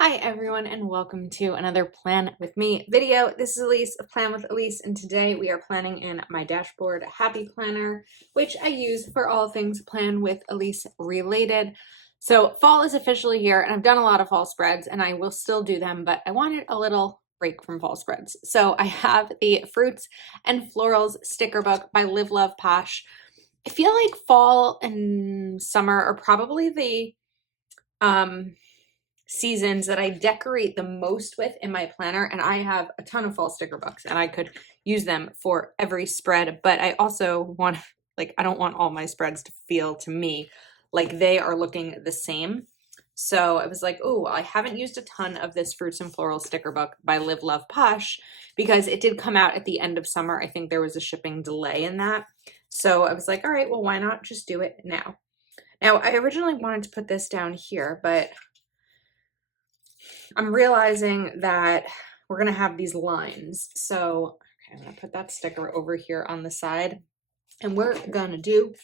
Hi everyone and welcome to another Plan With Me video. This is Elise of Plan With Elise and today we are planning in my dashboard happy planner, which I use for all things Plan With Elise related. So fall is officially here and I've done a lot of fall spreads and I will still do them, but I wanted a little break from fall spreads. So I have the Fruits and Florals sticker book by Live Love Posh. I feel like fall and summer are probably the seasons that I decorate the most with in my planner, and I have a ton of fall sticker books and I could use them for every spread, but I also want, I don't want all my spreads to feel to me like they are looking the same. So I was like, oh, I haven't used a ton of this Fruits and Floral sticker book by Live Love Posh because it did come out at the end of summer. I think there was a shipping delay in that. So I was like, all right, well, why not just do it now? Now, I originally wanted to put this down here, but I'm realizing that we're going to have these lines. So okay, I'm going to put that sticker over here on the side and we're going to do,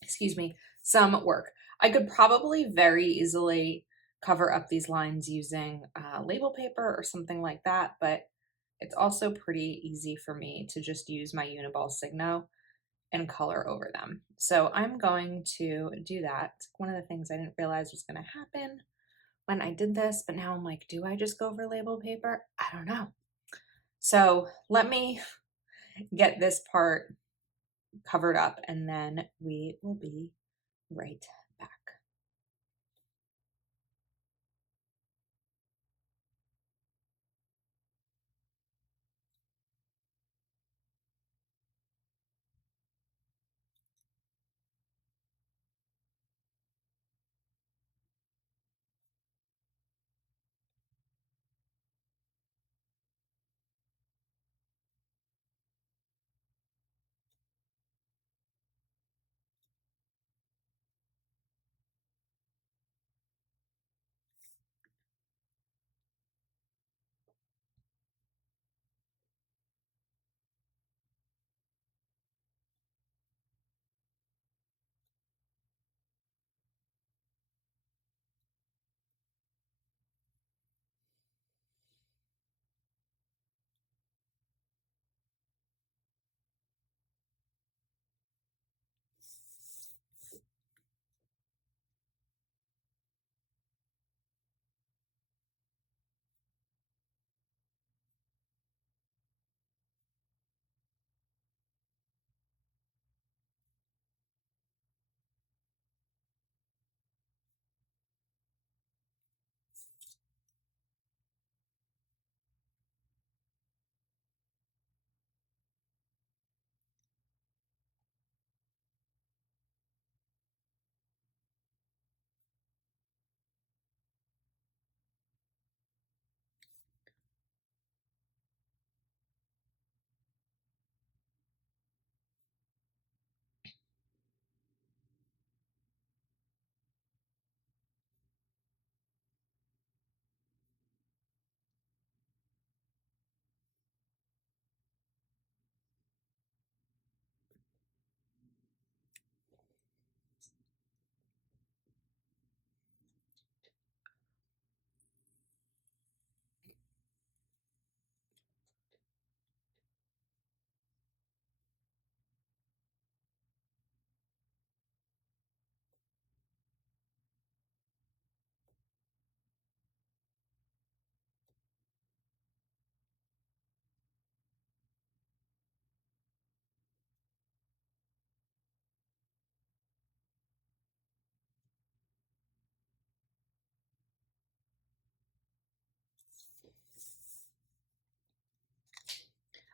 excuse me, some work. I could probably very easily cover up these lines using label paper or something like that, but it's also pretty easy for me to just use my Uniball Signo and color over them. So I'm going to do that. It's one of the things I didn't realize was going to happen when I did this, but now I'm like, do I just go for label paper? I don't know. So let me get this part covered up and then we will be right back.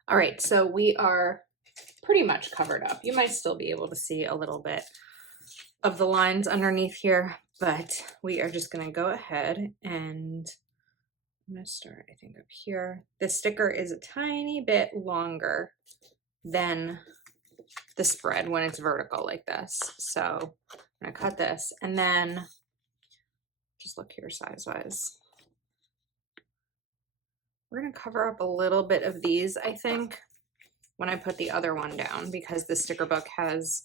All right, so we are pretty much covered up. You might still be able to see a little bit of the lines underneath here, but we are just gonna go ahead and I'm gonna start, I think, up here. This sticker is a tiny bit longer than the spread when it's vertical like this. So I'm gonna cut this and then just look here size wise. We're gonna cover up a little bit of these, I think, when I put the other one down because the sticker book has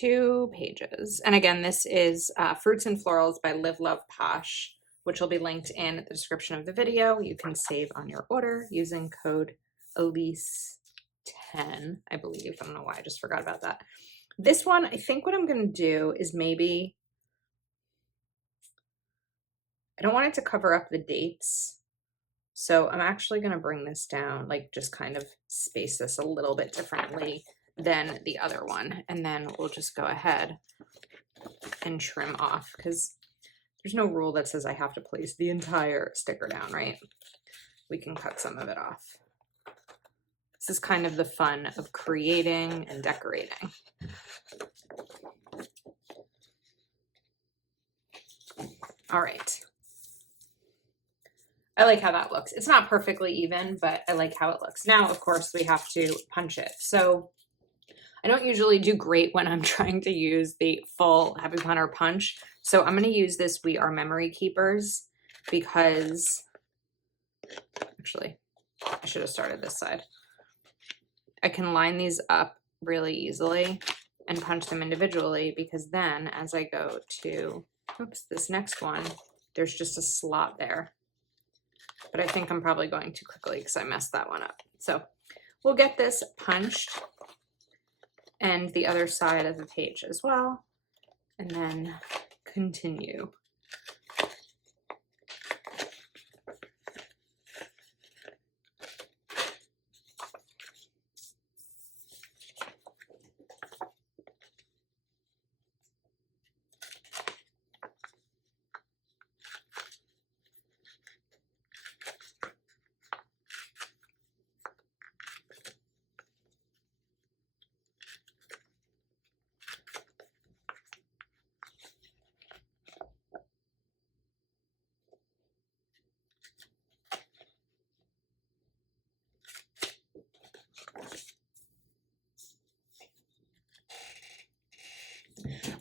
2 pages. And again, this is Fruits and Florals by Live Love Posh. which will be linked in the description of the video. You can save on your order using code Elise10, I believe. I don't know why, I just forgot about that. This one, I think what I'm going to do is maybe, I don't want it to cover up the dates. So I'm actually going to bring this down, like just kind of space this a little bit differently than the other one. And then we'll just go ahead and trim off, because there's no rule that says I have to place the entire sticker down, right? We can cut some of it off. This is kind of the fun of creating and decorating. All right. I like how that looks. It's not perfectly even, but I like how it looks. Now, of course, we have to punch it. So I don't usually do great when I'm trying to use the full Happy Punter punch. So I'm going to use this We Are Memory Keepers because, actually, I should have started this side. I can line these up really easily and punch them individually, because then as I go to, oops, this next one, there's just a slot there. But I think I'm probably going too quickly because I messed that one up. So we'll get this punched and the other side of the page as well, and then continue.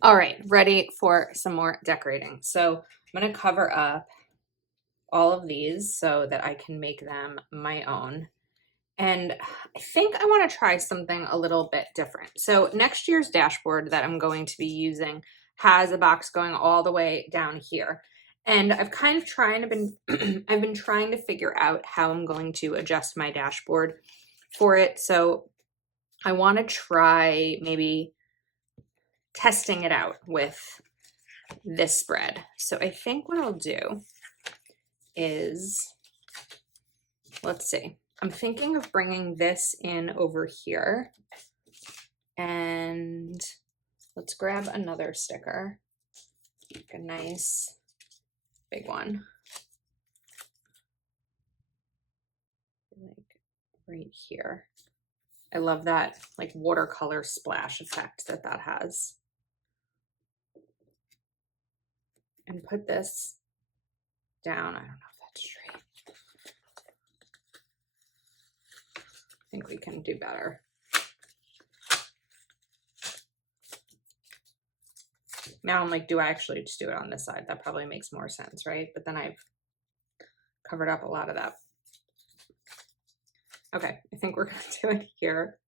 All right, ready for some more decorating. So I'm going to cover up all of these so that I can make them my own. And I think I want to try something a little bit different. So next year's dashboard that I'm going to be using has a box going all the way down here. And I've kind of I've been trying to figure out how I'm going to adjust my dashboard for it. So I want to try maybe testing it out with this spread. So I think what I'll do is, let's see, I'm thinking of bringing this in over here, and let's grab another sticker, like a nice big one, like right here. I love that like watercolor splash effect that that has. And put this down. I don't know if that's straight. I think we can do better. Now I'm like, do I actually just do it on this side? That probably makes more sense, right? But then I've covered up a lot of that. Okay, I think we're gonna do it here.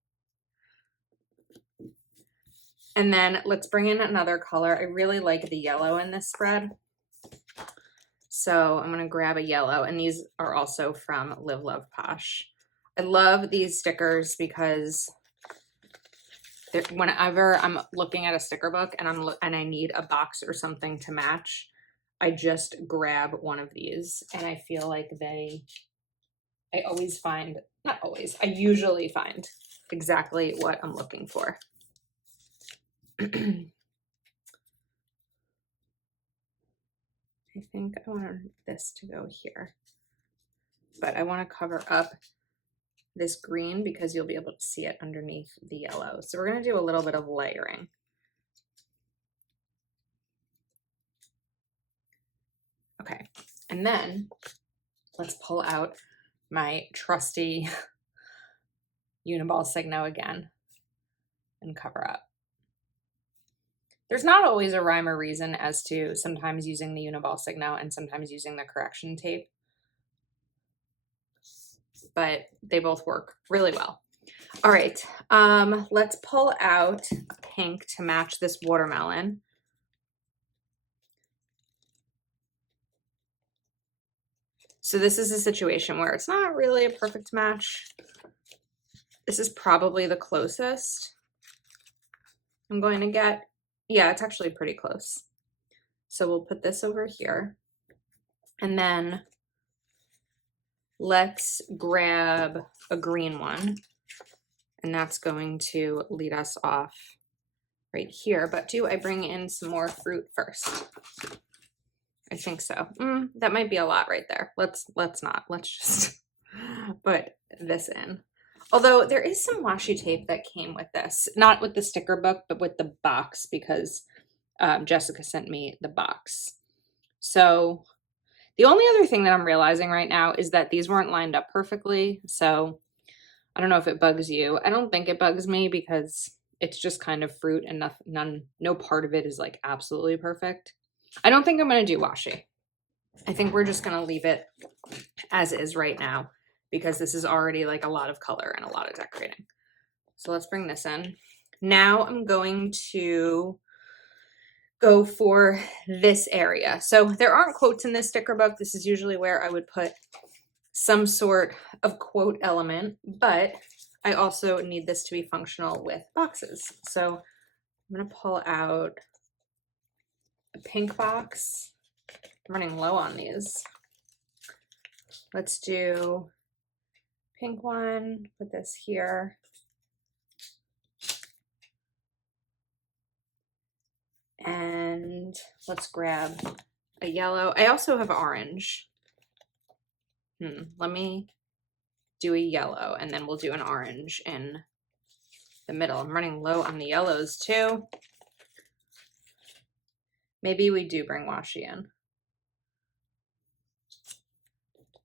And then let's bring in another color. I really like the yellow in this spread. So I'm gonna grab a yellow, and these are also from Live Love Posh. I love these stickers because whenever I'm looking at a sticker book and I need a box or something to match, I just grab one of these, and I feel like I always find, not always, I usually find exactly what I'm looking for. I think I want this to go here, but I want to cover up this green because you'll be able to see it underneath the yellow. So we're going to do a little bit of layering. Okay, and then let's pull out my trusty Uniball Signo again and cover up. There's not always a rhyme or reason as to sometimes using the Uniball Signo and sometimes using the correction tape, but they both work really well. All right, let's pull out a pink to match this watermelon. So this is a situation where it's not really a perfect match. This is probably the closest I'm going to get. Yeah, it's actually pretty close. So we'll put this over here. And then let's grab a green one. And that's going to lead us off right here. But do I bring in some more fruit first? I think so. That might be a lot right there. Let's not. Let's just put this in. Although there is some washi tape that came with this, not with the sticker book, but with the box, because Jessica sent me the box. So the only other thing that I'm realizing right now is that these weren't lined up perfectly. So I don't know if it bugs you. I don't think it bugs me because it's just kind of fruit and no part of it is like absolutely perfect. I don't think I'm going to do washi. I think we're just going to leave it as is right now because this is already like a lot of color and a lot of decorating. So let's bring this in. Now I'm going to go for this area. So there aren't quotes in this sticker book. This is usually where I would put some sort of quote element, but I also need this to be functional with boxes. So I'm going to pull out a pink box. I'm running low on these. Let's do pink one, put this here. And let's grab a yellow. I also have orange. Let me do a yellow and then we'll do an orange in the middle. I'm running low on the yellows too. Maybe we do bring washi in.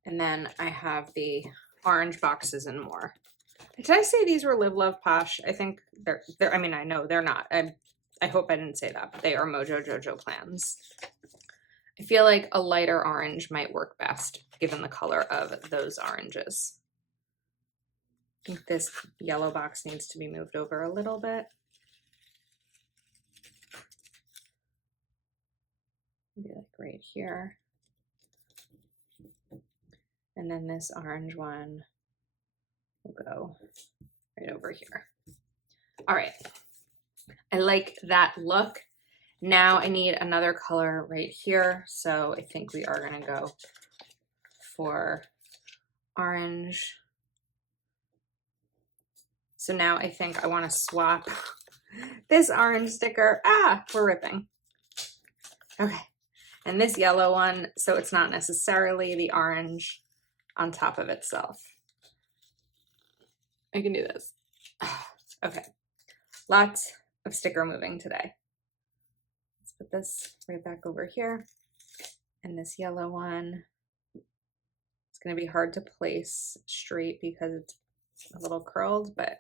And then I have the orange boxes and more. Did I say these were Live Love Posh? I think they're I mean, I know they're not. I hope I didn't say that, but they are Mojo Jojo plans. I feel like a lighter orange might work best given the color of those oranges. I think this yellow box needs to be moved over a little bit. Maybe like right here. And then this orange one will go right over here. All right. I like that look. Now I need another color right here. So I think we are going to go for orange. So now I think I want to swap this orange sticker. We're ripping. Okay. And this yellow one, so it's not necessarily the orange on top of itself. I can do this. Okay. Lots of sticker moving today. Let's put this right back over here. And this yellow one, it's going to be hard to place straight because it's a little curled, but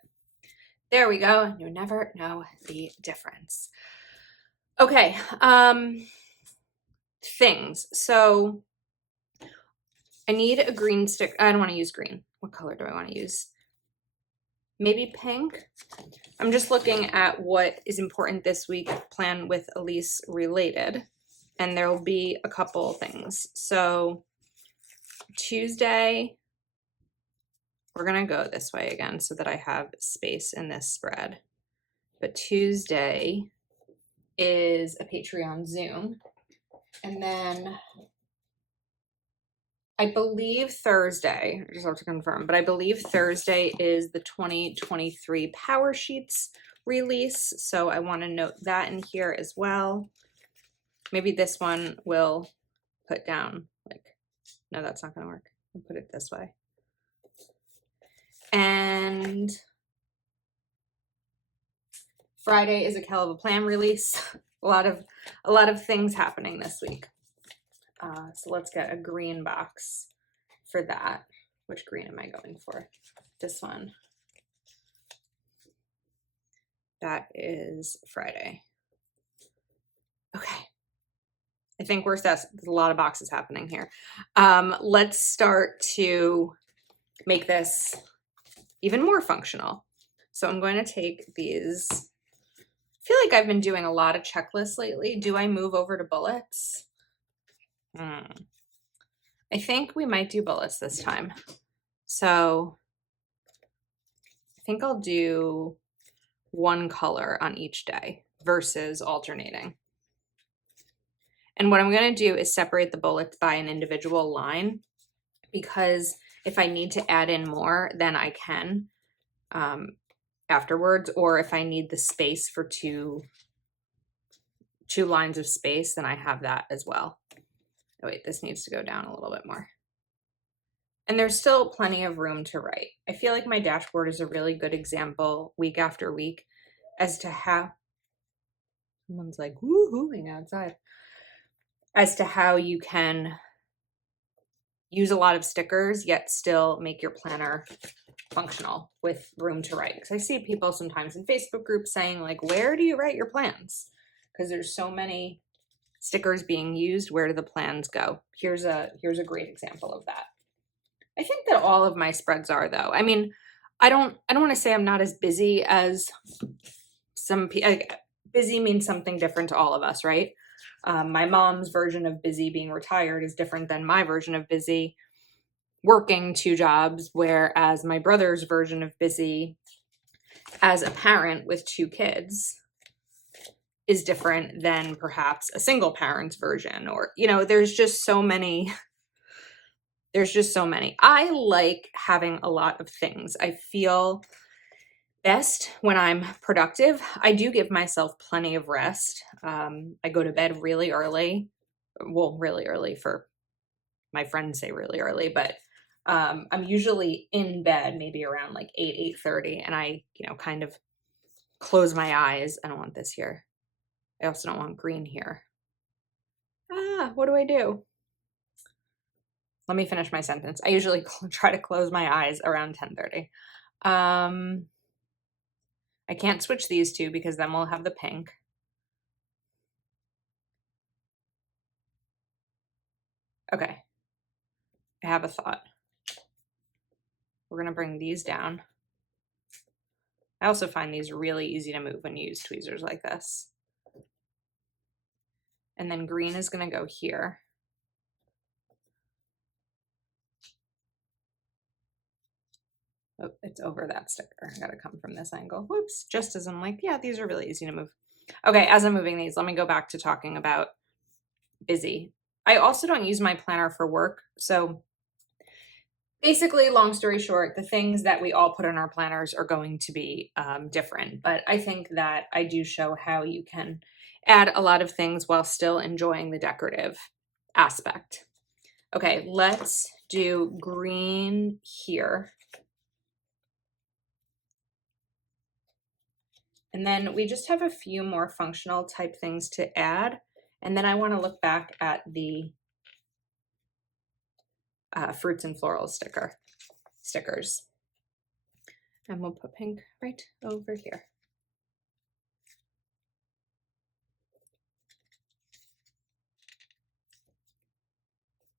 there we go. You never know the difference. Okay. Things. So I need a green stick. I don't want to use green. What color do I want to use? Maybe pink. I'm just looking at what is important this week, plan with Elise related, and there will be a couple things. So Tuesday, we're going to go this way again so that I have space in this spread. But Tuesday is a Patreon Zoom. And then I believe Thursday, I just have to confirm, but I believe Thursday is the 2023 Power Sheets release. So I want to note that in here as well. Maybe this one will put down like, no, that's not going to work. I'll put it this way. And Friday is a Hell of a Plan release. a lot of things happening this week. So let's get a green box for that. Which green am I going for? This one. That is Friday. Okay. I think we're set. There's a lot of boxes happening here. Let's start to make this even more functional. So I'm going to take these. I feel like I've been doing a lot of checklists lately. Do I move over to bullets? I think we might do bullets this time. So I think I'll do one color on each day versus alternating. And what I'm going to do is separate the bullets by an individual line, because if I need to add in more, then I can afterwards, or if I need the space for two lines of space, then I have that as well. Oh wait, this needs to go down a little bit more. And there's still plenty of room to write. I feel like my dashboard is a really good example week after week as to how, someone's like woohooing outside, as to how you can use a lot of stickers yet still make your planner functional with room to write. Because I see people sometimes in Facebook groups saying like, where do you write your plans? Because there's so many stickers being used. Where do the plans go? Here's a great example of that. I think that all of my spreads are, though. I mean, I don't want to say I'm not as busy as some people. Busy means something different to all of us, right? My mom's version of busy being retired is different than my version of busy working 2 jobs, whereas my brother's version of busy as a parent with 2 kids is different than perhaps a single parent's version. Or, you know, there's just so many. I like having a lot of things. I feel best when I'm productive. I do give myself plenty of rest. I go to bed really early. Well, really early, for my friends say really early, but I'm usually in bed maybe around like 8:30, and I, kind of close my eyes. I don't want this here. I also don't want green here. What do I do? Let me finish my sentence. I usually try to close my eyes around 10:30. I can't switch these two because then we'll have the pink. Okay. I have a thought. We're going to bring these down. I also find these really easy to move when you use tweezers like this. And then green is going to go here. Oh, it's over that sticker. I got to come from this angle. Whoops. Just as I'm like, yeah, these are really easy to move. Okay, as I'm moving these, let me go back to talking about busy. I also don't use my planner for work. So basically, long story short, the things that we all put in our planners are going to be different. But I think that I do show how you can add a lot of things while still enjoying the decorative aspect. Okay, let's do green here. And then we just have a few more functional type things to add. And then I want to look back at the fruits and florals stickers. And we'll put pink right over here.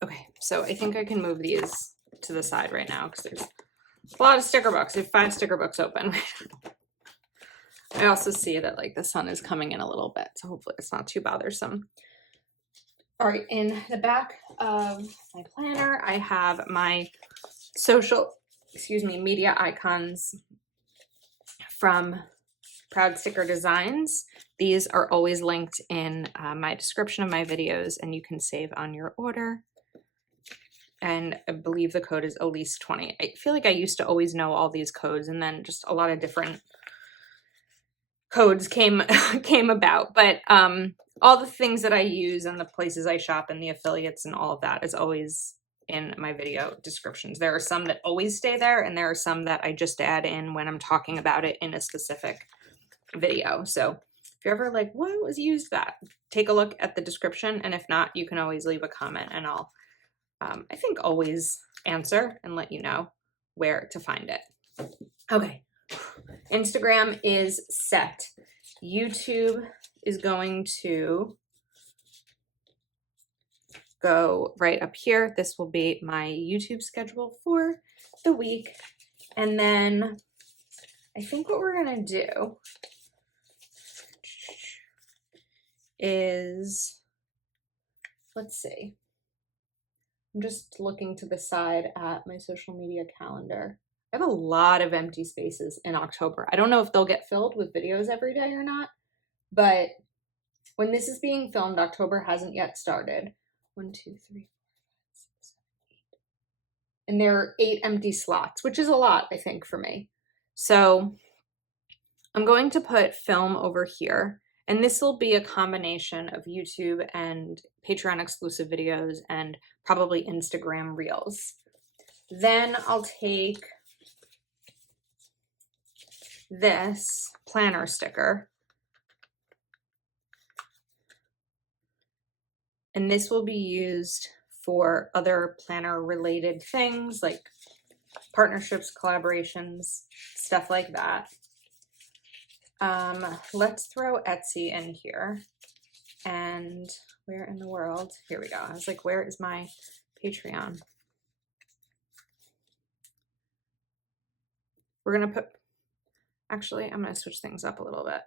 Okay, so I think I can move these to the side right now because there's a lot of sticker books. I have 5 sticker books open. I also see that like the sun is coming in a little bit, so hopefully it's not too bothersome. All right, in the back of my planner, I have my media icons from Proud Sticker Designs. These are always linked in my description of my videos, and you can save on your order. And I believe the code is Elise20. I feel like I used to always know all these codes, and then just a lot of different codes came about. But all the things that I use and the places I shop and the affiliates and all of that is always in my video descriptions. There are some that always stay there, and there are some that I just add in when I'm talking about it in a specific video. So if you're ever like, what was used that? Take a look at the description, and if not, you can always leave a comment, and I'll I think always answer and let you know where to find it. Okay, Instagram is set. YouTube is going to go right up here. This will be my YouTube schedule for the week. And then I think what we're gonna do is, let's see. I'm just looking to the side at my social media calendar. I have a lot of empty spaces in October. I don't know if they'll get filled with videos every day or not, but when this is being filmed, October hasn't yet started. 1, 2, 3, 4, 5, 6, 7, 8. And there are 8 empty slots, which is a lot, I think, for me. So I'm going to put film over here, and this will be a combination of YouTube and Patreon exclusive videos and probably Instagram Reels. Then I'll take this planner sticker, and this will be used for other planner related things like partnerships, collaborations, stuff like that. Let's throw Etsy in here. And where in the world? Here we go. I was like, where is my Patreon? We're going to put, actually, I'm going to switch things up a little bit.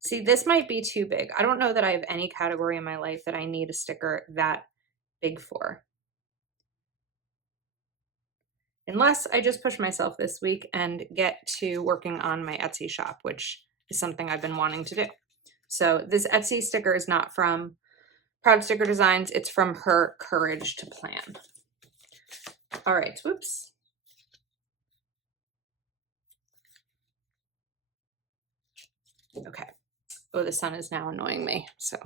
See, this might be too big. I don't know that I have any category in my life that I need a sticker that big for. Unless I just push myself this week and get to working on my Etsy shop, which is something I've been wanting to do. So this Etsy sticker is not from Proud Sticker Designs. It's from her Courage to Plan. All right, whoops. Okay. Oh, the sun is now annoying me. So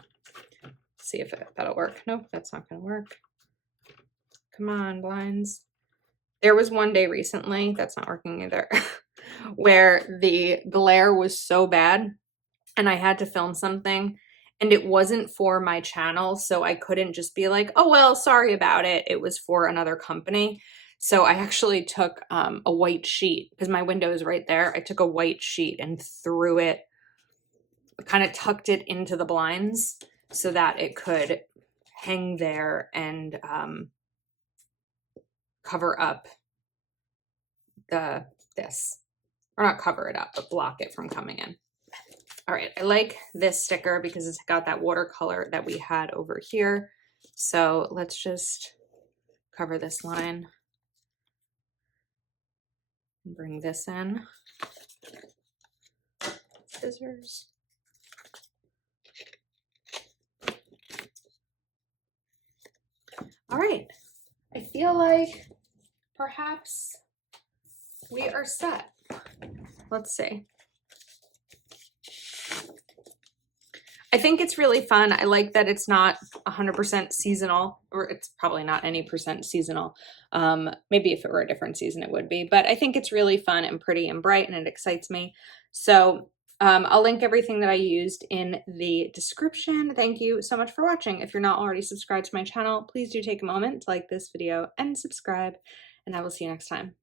see if that'll work. Nope, that's not going to work. Come on, blinds. There was one day recently, that's not working either, where the glare was so bad and I had to film something and it wasn't for my channel. So I couldn't just be like, oh, well, sorry about it. It was for another company. So I actually took a white sheet because my window is right there. I took a white sheet and threw it, kind of tucked it into the blinds so that it could hang there and cover up this, or not cover it up, but block it from coming in. All right, I like this sticker because it's got that watercolor that we had over here. So let's just cover this line and bring this in. Scissors. All right, I feel like perhaps we are set. Let's see. I think it's really fun. I like that it's not 100% seasonal, or it's probably not any percent seasonal. Maybe if it were a different season, it would be, but I think it's really fun and pretty and bright and it excites me. So I'll link everything that I used in the description. Thank you so much for watching. If you're not already subscribed to my channel, please do take a moment to like this video and subscribe, and I will see you next time.